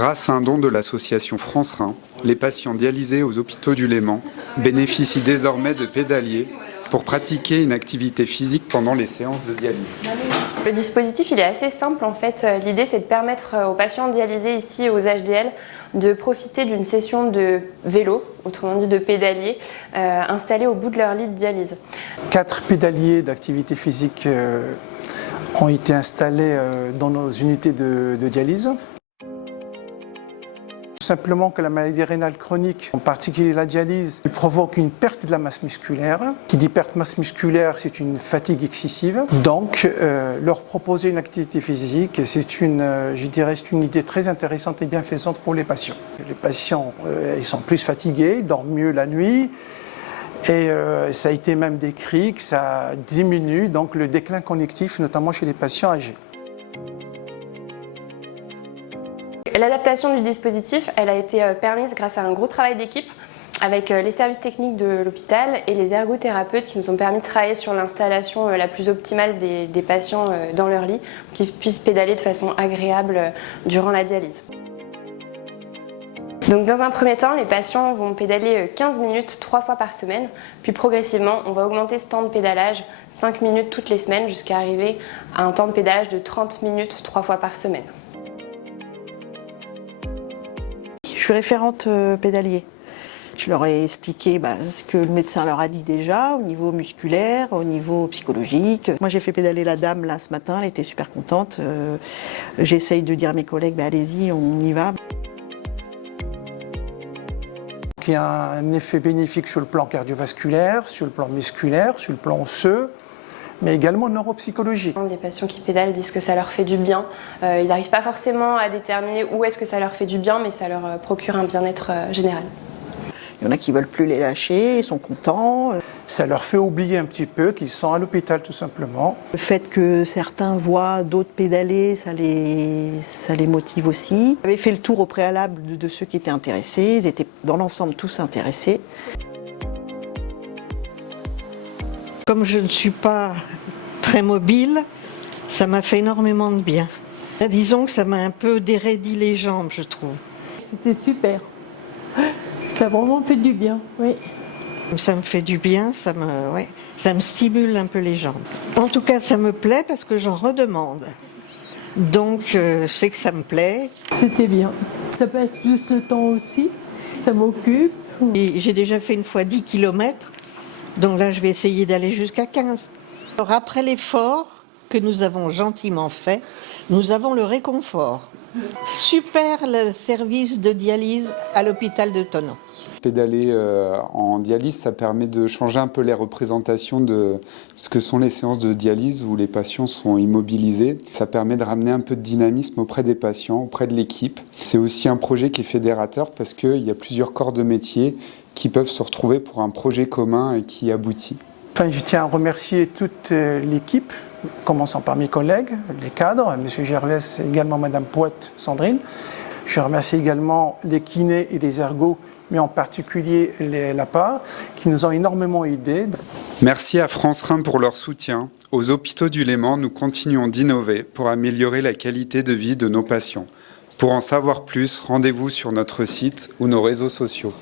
Grâce à un don de l'association France Rhin, les patients dialysés aux hôpitaux du Léman bénéficient désormais de pédaliers pour pratiquer une activité physique pendant les séances de dialyse. Le dispositif il est assez simple en fait. L'idée c'est de permettre aux patients dialysés ici aux HDL de profiter d'une session de vélo, autrement dit de pédalier, installés au bout de leur lit de dialyse. 4 pédaliers d'activité physique ont été installés dans nos unités de dialyse. Simplement que la maladie rénale chronique, en particulier la dialyse, provoque une perte de la masse musculaire. Qui dit perte de masse musculaire, c'est une fatigue excessive. Donc, leur proposer une activité physique, c'est une idée très intéressante et bienfaisante pour les patients. Les patients, ils sont plus fatigués, ils dorment mieux la nuit. Et ça a été même décrit que ça diminue donc le déclin cognitif, notamment chez les patients âgés. L'adaptation du dispositif, elle a été permise grâce à un gros travail d'équipe avec les services techniques de l'hôpital et les ergothérapeutes qui nous ont permis de travailler sur l'installation la plus optimale des patients dans leur lit, pour qu'ils puissent pédaler de façon agréable durant la dialyse. Donc dans un premier temps, les patients vont pédaler 15 minutes 3 fois par semaine, puis progressivement, on va augmenter ce temps de pédalage 5 minutes toutes les semaines jusqu'à arriver à un temps de pédalage de 30 minutes 3 fois par semaine. Je suis référente pédalier. Je leur ai expliqué ce que le médecin leur a dit déjà, au niveau musculaire, au niveau psychologique. Moi j'ai fait pédaler la dame là ce matin, elle était super contente. J'essaye de dire à mes collègues, allez-y, on y va. Il y a un effet bénéfique sur le plan cardiovasculaire, sur le plan musculaire, sur le plan osseux, mais également neuropsychologique. Les patients qui pédalent disent que ça leur fait du bien. Ils n'arrivent pas forcément à déterminer où est-ce que ça leur fait du bien, mais ça leur procure un bien-être général. Il y en a qui ne veulent plus les lâcher, ils sont contents. Ça leur fait oublier un petit peu qu'ils sont à l'hôpital tout simplement. Le fait que certains voient d'autres pédaler, ça les motive aussi. J'avais fait le tour au préalable de ceux qui étaient intéressés, ils étaient dans l'ensemble tous intéressés. Comme je ne suis pas très mobile, ça m'a fait énormément de bien. Disons que ça m'a un peu déraidi les jambes, je trouve. C'était super. Ça a vraiment fait du bien, oui. Ça me fait du bien, ça me stimule un peu les jambes. En tout cas, ça me plaît parce que j'en redemande. Donc, c'est que ça me plaît. C'était bien. Ça passe plus le temps aussi, ça m'occupe. Et j'ai déjà fait une fois 10 km, donc là, je vais essayer d'aller jusqu'à 15. Alors, après l'effort que nous avons gentiment fait, nous avons le réconfort. Super le service de dialyse à l'hôpital de Thonon. Pédaler en dialyse, ça permet de changer un peu les représentations de ce que sont les séances de dialyse où les patients sont immobilisés. Ça permet de ramener un peu de dynamisme auprès des patients, auprès de l'équipe. C'est aussi un projet qui est fédérateur parce qu'il y a plusieurs corps de métier qui peuvent se retrouver pour un projet commun et qui aboutit. Enfin, je tiens à remercier toute l'équipe, commençant par mes collègues, les cadres, M. Gervais et également Mme Poët, Sandrine. Je remercie également les kinés et les ergos, mais en particulier les LAPA, qui nous ont énormément aidés. Merci à France Rhin pour leur soutien. Aux hôpitaux du Léman, nous continuons d'innover pour améliorer la qualité de vie de nos patients. Pour en savoir plus, rendez-vous sur notre site ou nos réseaux sociaux.